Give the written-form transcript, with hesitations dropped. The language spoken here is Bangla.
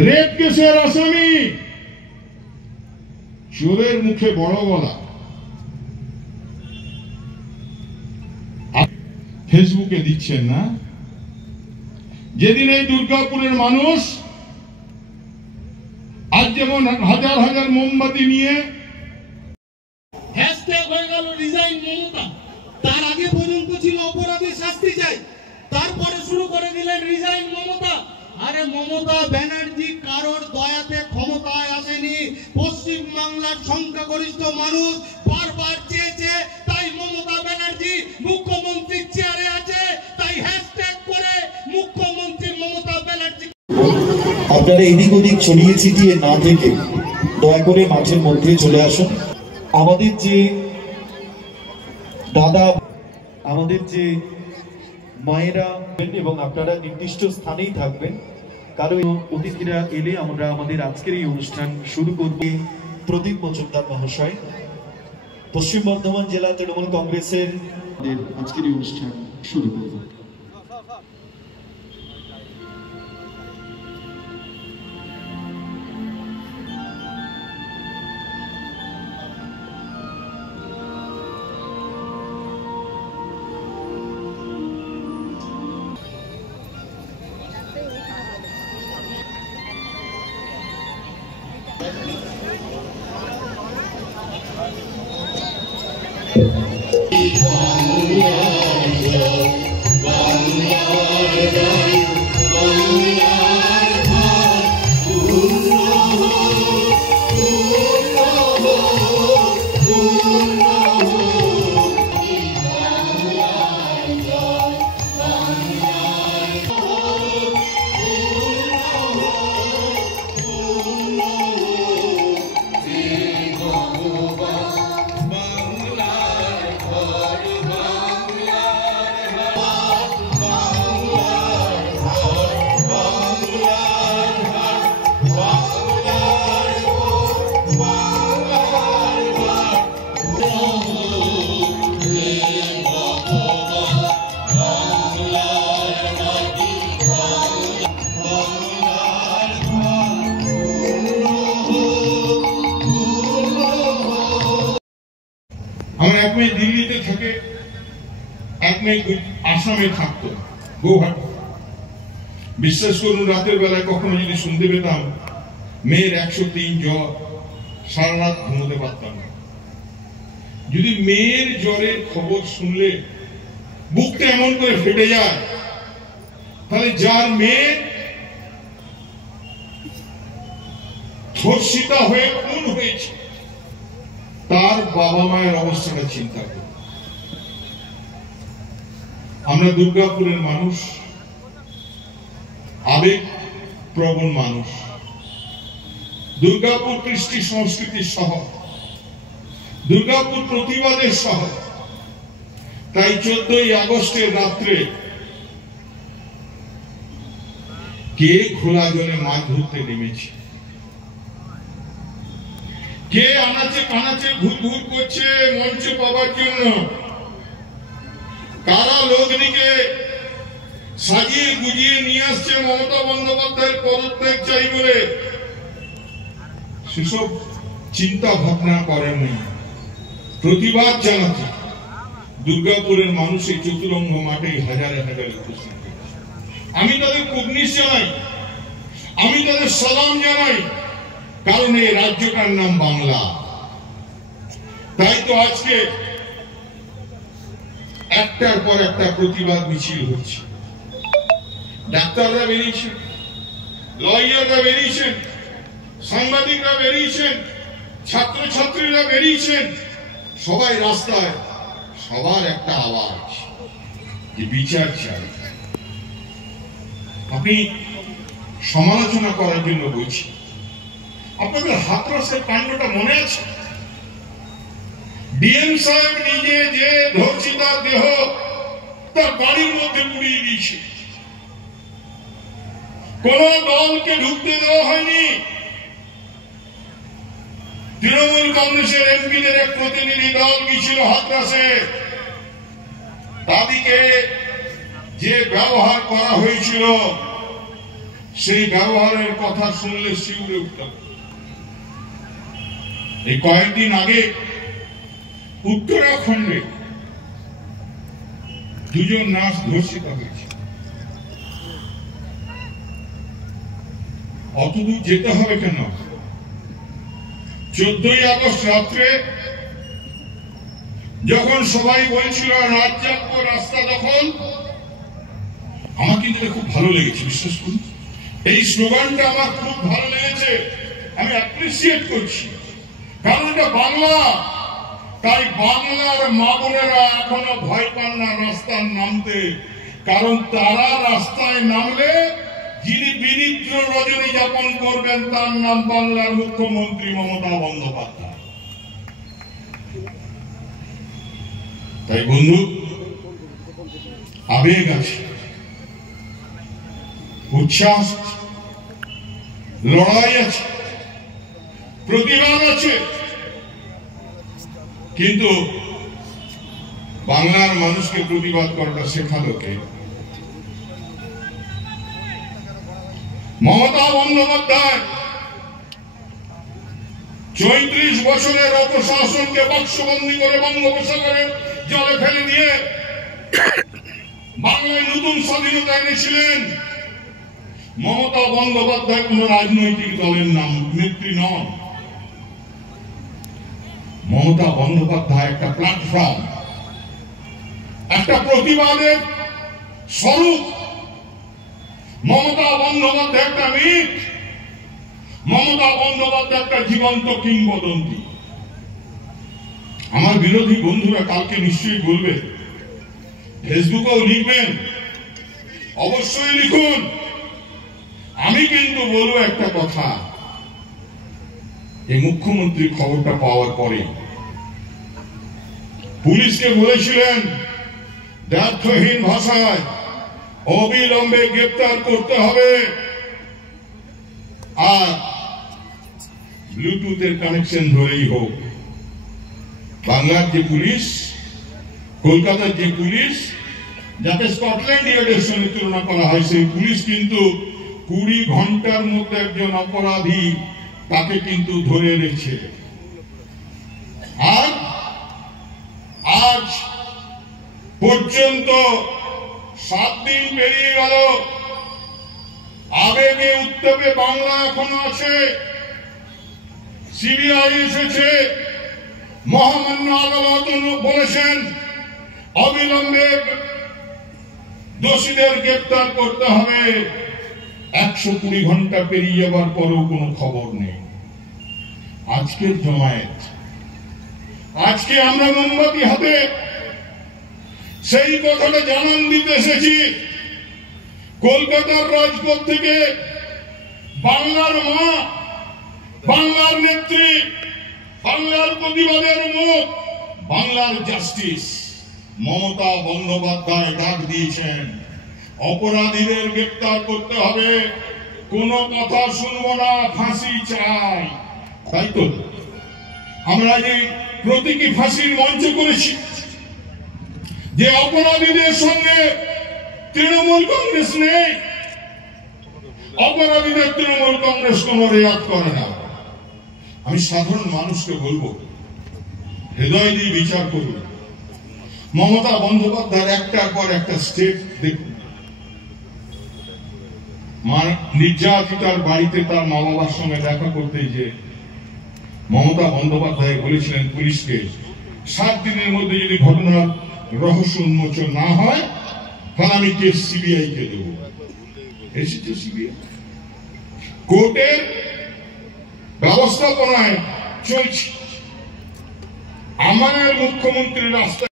রেপ কেসের আসামি, চোরের মুখে বড় গলা। ফেসবুকে দিচ্ছেন না? যেদিন এই দুর্গাপুরের মানুষ আজ যেমন হাজার হাজার মোমবাতি নিয়ে হ্যাশট্যাগ হয়ে গেল রিজাইন মমতা, তার আগে পর্যন্ত ছিল অপরাধীর শাস্তি চাই, তারপরে শুরু করে দিলেন রিজাইন মমতা। আরে মমতা ব্যানার্জি কারোর দয়াতে ক্ষমতায় আসেনি, পশ্চিম বাংলার সংখ্যাগরিষ্ঠ মানুষ বারবার চেয়েছে, তাই মমতা ব্যানার্জি মুখ্যমন্ত্রীর চেয়ারে আছে, তাই হ্যাশট্যাগ করে মুখ্যমন্ত্রী মমতা ব্যানার্জি। আপনারা এদিক ওদিক ছড়িয়ে ছিটিয়ে না থেকে দয়া করে মাঠের মধ্যে চলে আসুন। আমাদের যে দাদা, আমাদের যে মায়েরা এবং আপনারা নির্দিষ্ট স্থানেই থাকবেন, কারণ অতিথিরা এলে আমরা আমাদের আজকের এই অনুষ্ঠান শুরু করব। প্রদীপ মজুমদার মহাশয়, পশ্চিম বর্ধমান জেলা তৃণমূল কংগ্রেসের আজকের এই অনুষ্ঠান শুরু করব। আমার এক মেয়ে দিল্লিতে থাকে, এক মেয়ে আসামে থাকতো, গৌহাটি। বিশ্বাস করুন, রাতের বেলায় কখনো যদি শুনতে পেতাম মেয়ের 103 জ্বর, সারা রাত ঘুমোতে পারতাম না। যদি মেয়ের জ্বরের খবর শুনলে বুকটা এমন করে ফেটে যায়, তাহলে যার মেয়ে ধর্ষিতা হয়ে খুন হয়েছে তার বাবা মায়ের অবস্থাটা চিন্তা করি। আমরা দুর্গাপুরের মানুষ, আবেগ প্রবণ মানুষ। দুর্গাপুর কৃষ্টি সংস্কৃতির শহর, দুর্গাপুর প্রতিবাদের শহর। তাই 14ই আগস্টের রাত্রে কে খোলা জলে মাছ ধরতে নেমেছে, কে আনাচে কানাচে ঘুরঘুর করছে মঞ্চ পাবার জন্য, কারা লোকদিকে সাজিয়ে গুজিয়ে নিয়ে আসছে মমতা বন্দ্যোপাধ্যায়ের পদত্যাগ চাই বলে, সেসব চিন্তা ভাবনা করেননি। প্রতিবাদ জানাতে দুর্গাপুরের মানুষ এই চতুরঙ্গ মাঠে হাজারে হাজারে উপস্থিত হয়েছে। আমি তাদের কুর্নিশ জানাই, আমি তাদের সালাম জানাই, কারণ এই রাজ্যটার নাম বাংলা। তাই তো আজকে একটার পর একটা প্রতিবাদ মিছিল হচ্ছে। ডাক্তাররা বেরিয়েছেন, লয়াররা বেরিয়েছেন, সাংবাদিকরা বেরিয়েছেন, ছাত্রছাত্রীরা বেরিয়েছেন, সবাই রাস্তায়। সবার একটা আওয়াজ যে বিচার চাই। আপনি সমালোচনা করার জন্য বলছি, আপনাদের হাতরাসের কাণ্ডটা মনে আছে? ডিএম সাহেব নিজে যে ধর্ষিতার দেহ তার বাড়ির মধ্যে পুড়িয়ে দিয়েছে, কোন দলকে ঢুকতে দেওয়া হয়নি। তৃণমূল কংগ্রেসের এমপিদের এক প্রতিনিধি দল গিয়েছিল হাতরাসে, তাদেরকে যে ব্যবহার করা হয়েছিল সেই ব্যবহারের কথা শুনলে শিউরে উঠতাম। এই কয়েকদিন আগে উত্তরাখণ্ডে দুজন নার্স ধর্ষিত হয়েছে। অতদূর যেতে হবে কেন? 14ই আগস্ট রাত্রে যখন সবাই বলছিল রাত জাগবো, রাস্তা দখল, আমার কিন্তু এটা খুব ভালো লেগেছে, বিশ্বাস করুন। এই স্লোগানটা আমার খুব ভালো লেগেছে, আমি অ্যাপ্রিসিয়েট করছি, কারণ এটা বাংলা। তাই বাংলার মা বোনেরা এখনো ভয় পান না রাস্তায় নামতে, কারণ তারা রাস্তায় নামলে যিনি বিনিদ্র রজনী যাপন করবেন তার নাম বাংলার মুখ্যমন্ত্রী মমতা বন্দ্যোপাধ্যায়। তাই বন্ধু, আবেগ আছে, উচ্ছ্বাস, লড়াই আছে, প্রতিবাদ আছে, কিন্তু বাংলার মানুষকে প্রতিবাদ করাটা শেখালো কে? মমতা বন্দ্যোপাধ্যায় 34 বছরের অপশাসনকে বাক্সবন্দী করে বঙ্গোপসাগরে জলে ফেলে দিয়ে বাংলায় নতুন স্বাধীনতা এনেছিলেন। মমতা বন্দ্যোপাধ্যায় কোন রাজনৈতিক দলের নেত্রী নন। মমতা বন্দ্যোপাধ্যায় একটা প্ল্যাটফর্ম, একটা প্রতিবাদের স্বরূপ। মমতা বন্দ্যোপাধ্যায় একটা মিথ, মমতা বন্দ্যোপাধ্যায় একটা জীবন্ত কিংবদন্তি। আমার বিরোধী বন্ধুরা কালকে নিশ্চয়ই বলবে, ফেসবুকেও লিখবেন, অবশ্যই লিখুন। আমি কিন্তু বলবো একটা কথা, এই মুখ্যমন্ত্রী খবরটা পাওয়ার পরে পুলিশকে বলেছিলেন দ্ব্যর্থহীন ভাষায় অবিলম্বে গ্রেপ্তার করতে হবে, আর ব্লুটুথের কানেকশন ধরেই হোক। বাংলার যে পুলিশ, কলকাতার যে পুলিশ, যাকে স্কটল্যান্ড ইয়ার্ডের সঙ্গে তুলনা করা হয়, সেই পুলিশ কিন্তু 20 ঘন্টার মধ্যে একজন অপরাধী তাকে কিন্তু ধরে এনেছে। আর আজ পর্যন্ত 7 দিন পেরিয়ে গেল, আবেগে উত্তাপে বাংলা এখনো আছে। সিবিআই এসেছে, মহামান্য আদালত বলেছেন অবিলম্বে দোষীদের গ্রেপ্তার করতে হবে। 120 ঘন্টা পেরিয়ে যাবার পরেও কোনো খবর নেই। আজকের জমায়েত, আজকে আমরা মোমবাতি হাতে সেই কথাটা জানান দিতে এসেছি। কলকাতার রাজপথ থেকে বাংলার মা, বাংলার নেত্রী, বাংলার প্রতিবাদের মুখ, বাংলার জাস্টিস মমতা বন্দ্যোপাধ্যায় ডাক দিয়েছেন, অপরাধীদের গ্রেপ্তার করতে হবে, কোনো কথা শুনবো না, ফাঁসি চাই। তাই তো আমরা যে প্রতীকী ফাঁসির মঞ্চ করেছি, যে অপরাধীদের সঙ্গে তৃণমূল কংগ্রেস নেই, অপরাধীদের তৃণমূল কংগ্রেস কোনো রেয়াত করে না। আমি সাধারণ মানুষকে বলবো, হৃদয় দিয়ে বিচার করুন। মমতা বন্দ্যোপাধ্যায়ের একটার পর একটা স্টেপ দেখুন। নির্যাতিতার বাড়িতে তার মা বাবার সঙ্গে দেখা করতে যে মমতা বন্দ্যোপাধ্যায় বলেছিলেন পুলিশকে, 7 দিনের মধ্যে যদি ঘটনার রহস্য উন্মোচন না হয় তাহলে আমি কেস সিবিআই কে দেব। এসেছে সিবিআই, কোর্টের ব্যবস্থাপনায় চলছে। আমাদের মুখ্যমন্ত্রী রাস্তায়